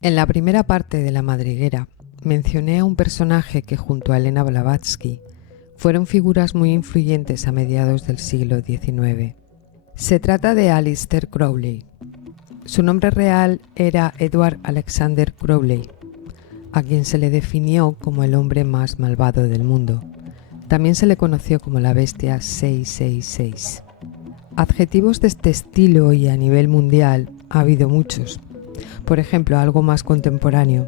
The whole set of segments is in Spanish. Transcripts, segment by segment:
En la primera parte de La Madriguera mencioné a un personaje que junto a Elena Blavatsky fueron figuras muy influyentes a mediados del siglo XIX. Se trata de Aleister Crowley. Su nombre real era Edward Alexander Crowley, a quien se le definió como el hombre más malvado del mundo. También se le conoció como la bestia 666. Adjetivos de este estilo y a nivel mundial ha habido muchos. Por ejemplo, algo más contemporáneo.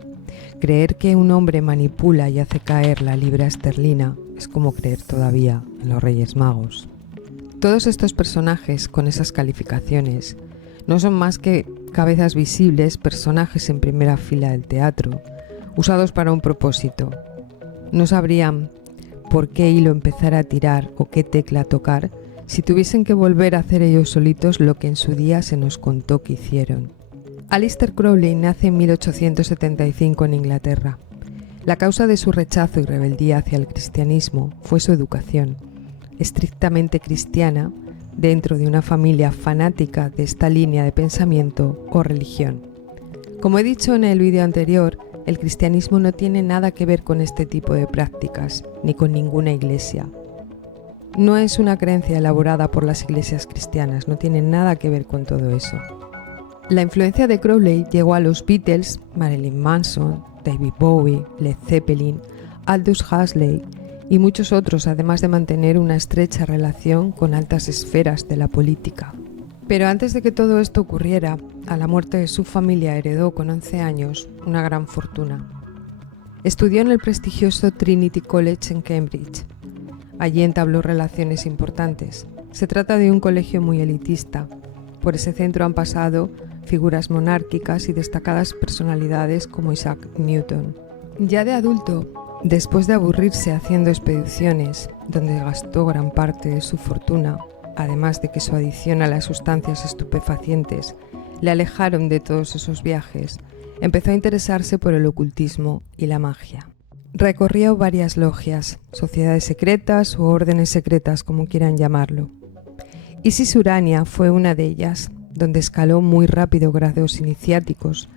Creer que un hombre manipula y hace caer la libra esterlina es como creer todavía en los Reyes Magos. Todos estos personajes con esas calificaciones no son más que cabezas visibles, personajes en primera fila del teatro, usados para un propósito. No sabrían por qué hilo empezar a tirar o qué tecla tocar si tuviesen que volver a hacer ellos solitos lo que en su día se nos contó que hicieron. Aleister Crowley nace en 1875 en Inglaterra. La causa de su rechazo y rebeldía hacia el cristianismo fue su educación, estrictamente cristiana, dentro de una familia fanática de esta línea de pensamiento o religión. Como he dicho en el vídeo anterior, el cristianismo no tiene nada que ver con este tipo de prácticas, ni con ninguna iglesia. No es una creencia elaborada por las iglesias cristianas, no tiene nada que ver con todo eso. La influencia de Crowley llegó a los Beatles, Marilyn Manson, David Bowie, Led Zeppelin, Aldous Huxley y muchos otros, además de mantener una estrecha relación con altas esferas de la política. Pero antes de que todo esto ocurriera, a la muerte de su familia heredó con 11 años una gran fortuna. Estudió en el prestigioso Trinity College en Cambridge. Allí entabló relaciones importantes. Se trata de un colegio muy elitista. Por ese centro han pasado figuras monárquicas y destacadas personalidades como Isaac Newton. Ya de adulto, después de aburrirse haciendo expediciones, donde gastó gran parte de su fortuna, además de que su adicción a las sustancias estupefacientes le alejaron de todos esos viajes, empezó a interesarse por el ocultismo y la magia. Recorrió varias logias, sociedades secretas o órdenes secretas, como quieran llamarlo. Isis Urania fue una de ellas, donde escaló muy rápido grados iniciáticos,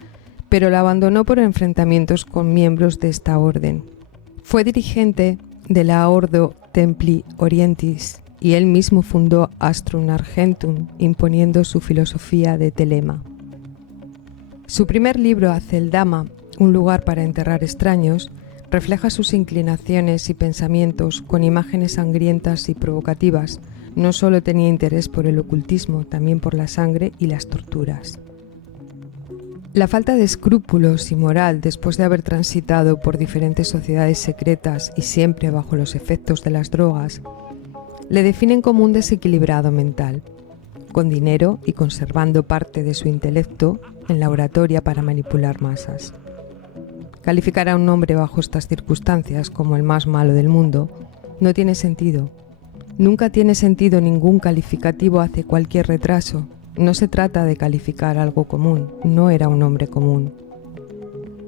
pero la abandonó por enfrentamientos con miembros de esta orden. Fue dirigente de la Ordo Templi Orientis y él mismo fundó Astrum Argentum, imponiendo su filosofía de telema. Su primer libro, Aceldama, un lugar para enterrar extraños, refleja sus inclinaciones y pensamientos con imágenes sangrientas y provocativas. No solo tenía interés por el ocultismo, también por la sangre y las torturas. La falta de escrúpulos y moral después de haber transitado por diferentes sociedades secretas y siempre bajo los efectos de las drogas, le definen como un desequilibrado mental, con dinero y conservando parte de su intelecto en la oratoria para manipular masas. Calificar a un hombre bajo estas circunstancias como el más malo del mundo no tiene sentido. Nunca tiene sentido ningún calificativo hacia cualquier retraso. No se trata de calificar algo común, no era un hombre común.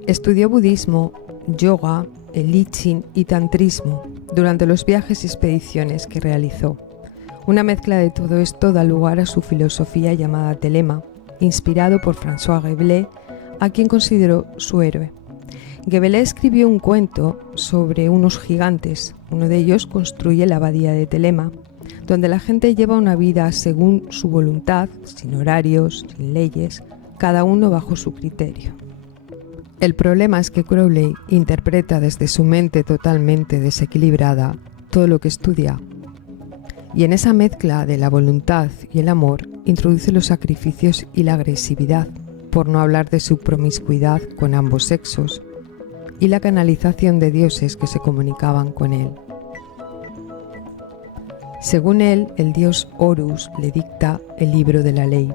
Estudió budismo, yoga, el I Ching y tantrismo durante los viajes y expediciones que realizó. Una mezcla de todo esto da lugar a su filosofía llamada telema, inspirado por François Rabelais, a quien consideró su héroe. Rabelais escribió un cuento sobre unos gigantes. Uno de ellos construye la abadía de Telema, donde la gente lleva una vida según su voluntad, sin horarios, sin leyes, cada uno bajo su criterio. El problema es que Crowley interpreta desde su mente totalmente desequilibrada todo lo que estudia, y en esa mezcla de la voluntad y el amor introduce los sacrificios y la agresividad, por no hablar de su promiscuidad con ambos sexos, y la canalización de dioses que se comunicaban con él. Según él, el dios Horus le dicta el libro de la ley,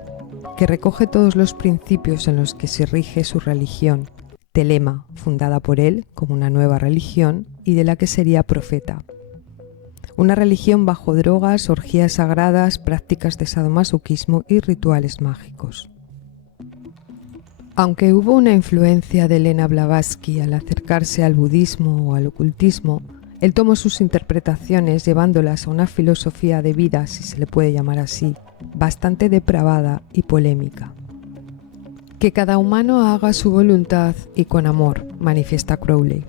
que recoge todos los principios en los que se rige su religión, Telema, fundada por él como una nueva religión y de la que sería profeta. Una religión bajo drogas, orgías sagradas, prácticas de sadomasoquismo y rituales mágicos. Aunque hubo una influencia de Elena Blavatsky al acercarse al budismo o al ocultismo, él tomó sus interpretaciones llevándolas a una filosofía de vida, si se le puede llamar así, bastante depravada y polémica. Que cada humano haga su voluntad y con amor, manifiesta Crowley.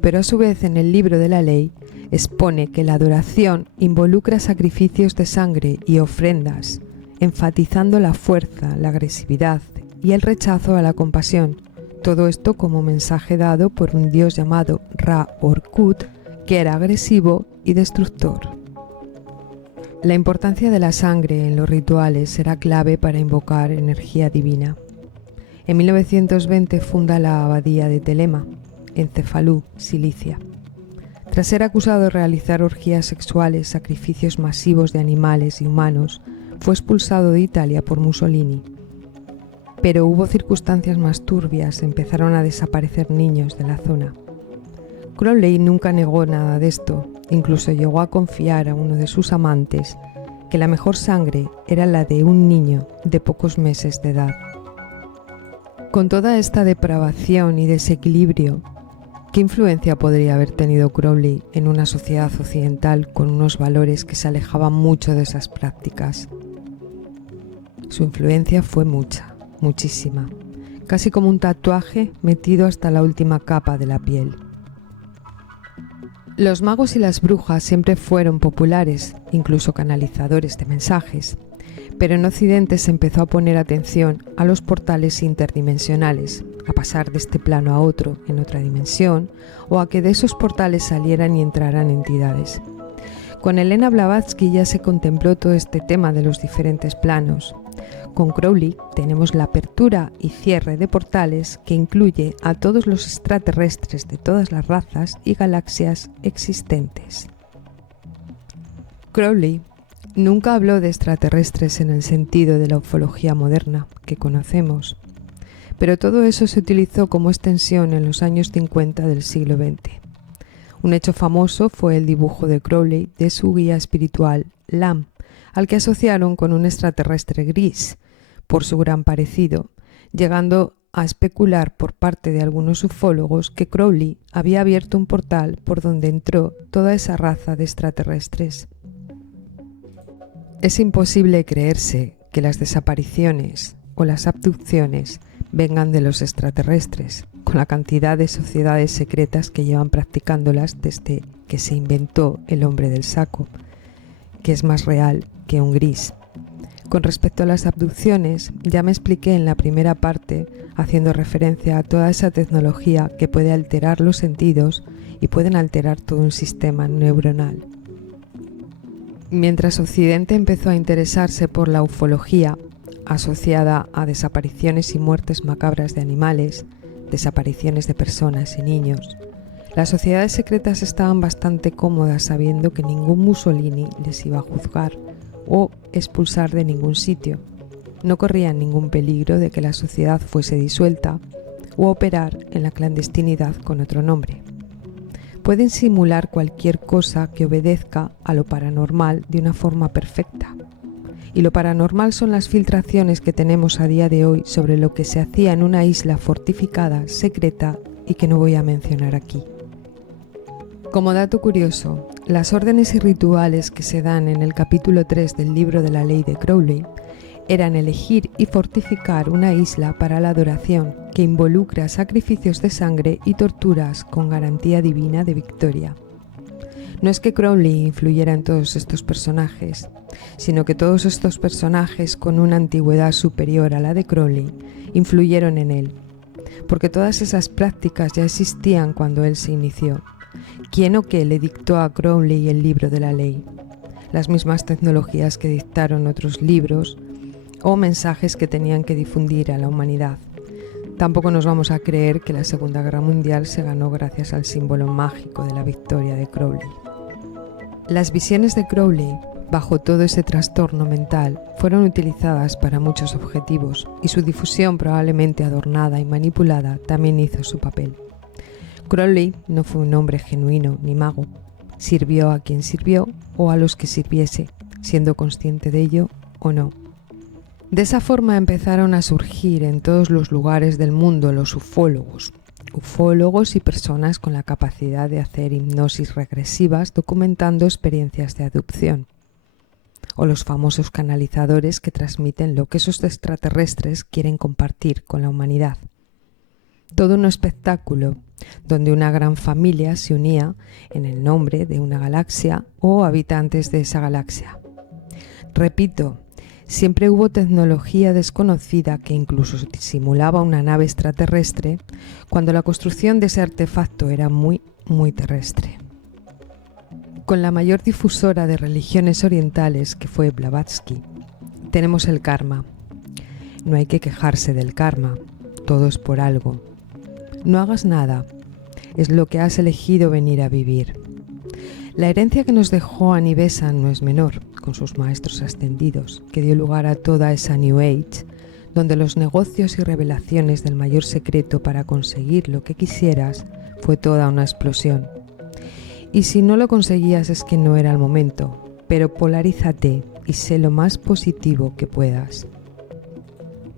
Pero a su vez en el libro de la ley expone que la adoración involucra sacrificios de sangre y ofrendas, enfatizando la fuerza, la agresividad y el rechazo a la compasión. Todo esto como mensaje dado por un dios llamado Ra-Orkut, que era agresivo y destructor. La importancia de la sangre en los rituales era clave para invocar energía divina. En 1920 funda la abadía de Telema, en Cefalú, Cilicia. Tras ser acusado de realizar orgías sexuales, sacrificios masivos de animales y humanos, fue expulsado de Italia por Mussolini. Pero hubo circunstancias más turbias, empezaron a desaparecer niños de la zona. Crowley nunca negó nada de esto, incluso llegó a confiar a uno de sus amantes que la mejor sangre era la de un niño de pocos meses de edad. Con toda esta depravación y desequilibrio, ¿qué influencia podría haber tenido Crowley en una sociedad occidental con unos valores que se alejaban mucho de esas prácticas? Su influencia fue mucha, muchísima, casi como un tatuaje metido hasta la última capa de la piel. Los magos y las brujas siempre fueron populares, incluso canalizadores de mensajes, pero en Occidente se empezó a poner atención a los portales interdimensionales, a pasar de este plano a otro, en otra dimensión, o a que de esos portales salieran y entraran entidades. Con Elena Blavatsky ya se contempló todo este tema de los diferentes planos. Con Crowley tenemos la apertura y cierre de portales que incluye a todos los extraterrestres de todas las razas y galaxias existentes. Crowley nunca habló de extraterrestres en el sentido de la ufología moderna que conocemos, pero todo eso se utilizó como extensión en los años 50 del siglo XX. Un hecho famoso fue el dibujo de Crowley de su guía espiritual, Lam, al que asociaron con un extraterrestre gris, por su gran parecido, llegando a especular por parte de algunos ufólogos que Crowley había abierto un portal por donde entró toda esa raza de extraterrestres. Es imposible creerse que las desapariciones o las abducciones vengan de los extraterrestres, con la cantidad de sociedades secretas que llevan practicándolas desde que se inventó el hombre del saco, que es más real que un gris. Con respecto a las abducciones, ya me expliqué en la primera parte, haciendo referencia a toda esa tecnología que puede alterar los sentidos y pueden alterar todo un sistema neuronal. Mientras Occidente empezó a interesarse por la ufología, asociada a desapariciones y muertes macabras de animales, desapariciones de personas y niños, las sociedades secretas estaban bastante cómodas sabiendo que ningún Mussolini les iba a juzgar o expulsar de ningún sitio. No corrían ningún peligro de que la sociedad fuese disuelta o operar en la clandestinidad con otro nombre. Pueden simular cualquier cosa que obedezca a lo paranormal de una forma perfecta. Y lo paranormal son las filtraciones que tenemos a día de hoy sobre lo que se hacía en una isla fortificada, secreta y que no voy a mencionar aquí. Como dato curioso, las órdenes y rituales que se dan en el capítulo 3 del libro de la ley de Crowley eran elegir y fortificar una isla para la adoración que involucra sacrificios de sangre y torturas con garantía divina de victoria. No es que Crowley influyera en todos estos personajes, sino que todos estos personajes con una antigüedad superior a la de Crowley influyeron en él, porque todas esas prácticas ya existían cuando él se inició. ¿Quién o qué le dictó a Crowley el libro de la ley? Las mismas tecnologías que dictaron otros libros o mensajes que tenían que difundir a la humanidad. Tampoco nos vamos a creer que la Segunda Guerra Mundial se ganó gracias al símbolo mágico de la victoria de Crowley. Las visiones de Crowley, bajo todo ese trastorno mental, fueron utilizadas para muchos objetivos y su difusión, probablemente adornada y manipulada, también hizo su papel. Crowley no fue un hombre genuino ni mago. Sirvió a quien sirvió o a los que sirviese, siendo consciente de ello o no. De esa forma empezaron a surgir en todos los lugares del mundo los ufólogos y personas con la capacidad de hacer hipnosis regresivas documentando experiencias de abducción. o los famosos canalizadores que transmiten lo que esos extraterrestres quieren compartir con la humanidad. Todo un espectáculo donde una gran familia se unía en el nombre de una galaxia o habitantes de esa galaxia. Repito, siempre hubo tecnología desconocida que incluso simulaba una nave extraterrestre cuando la construcción de ese artefacto era muy terrestre. Con la mayor difusora de religiones orientales, que fue Blavatsky, tenemos el karma. No hay que quejarse del karma, todo es por algo. No hagas nada, es lo que has elegido venir a vivir. La herencia que nos dejó Anivesa no es menor, con sus maestros ascendidos, que dio lugar a toda esa New Age, donde los negocios y revelaciones del mayor secreto para conseguir lo que quisieras fue toda una explosión. Y si no lo conseguías es que no era el momento, pero polarízate y sé lo más positivo que puedas.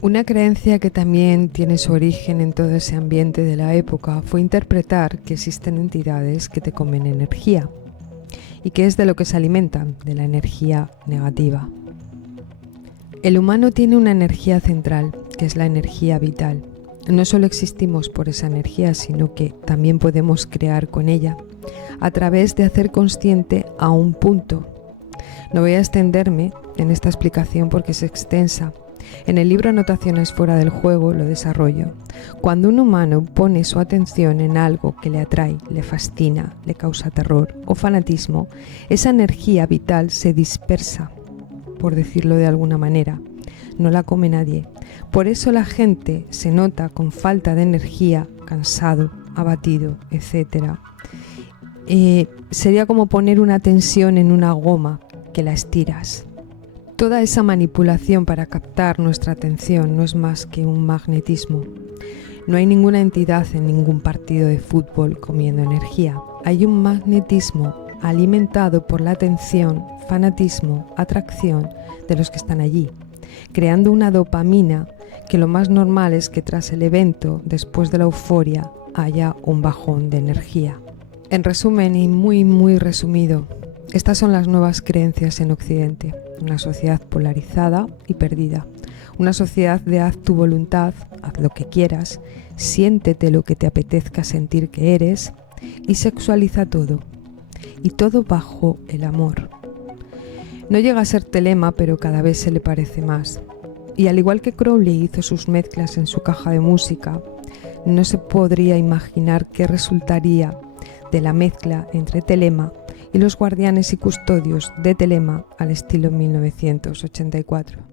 Una creencia que también tiene su origen en todo ese ambiente de la época fue interpretar que existen entidades que te comen energía y que es de lo que se alimentan, de la energía negativa. El humano tiene una energía central, que es la energía vital. No solo existimos por esa energía, sino que también podemos crear con ella, a través de hacer consciente a un punto. No voy a extenderme en esta explicación porque es extensa. En el libro Anotaciones fuera del juego lo desarrollo. Cuando un humano pone su atención en algo que le atrae, le fascina, le causa terror o fanatismo, esa energía vital se dispersa, por decirlo de alguna manera. No la come nadie. Por eso la gente se nota con falta de energía, cansado, abatido, etc. Sería como poner una tensión en una goma que la estiras. Toda esa manipulación para captar nuestra atención no es más que un magnetismo. No hay ninguna entidad en ningún partido de fútbol comiendo energía. Hay un magnetismo alimentado por la atención, fanatismo, atracción de los que están allí, creando una dopamina que lo más normal es que tras el evento, después de la euforia, haya un bajón de energía. En resumen y muy resumido, estas son las nuevas creencias en Occidente. Una sociedad polarizada y perdida. Una sociedad de haz tu voluntad, haz lo que quieras, siéntete lo que te apetezca sentir que eres y sexualiza todo. Y todo bajo el amor. No llega a ser telema, pero cada vez se le parece más. Y al igual que Crowley hizo sus mezclas en su caja de música, no se podría imaginar qué resultaría de la mezcla entre Telema y los guardianes y custodios de Telema al estilo 1984.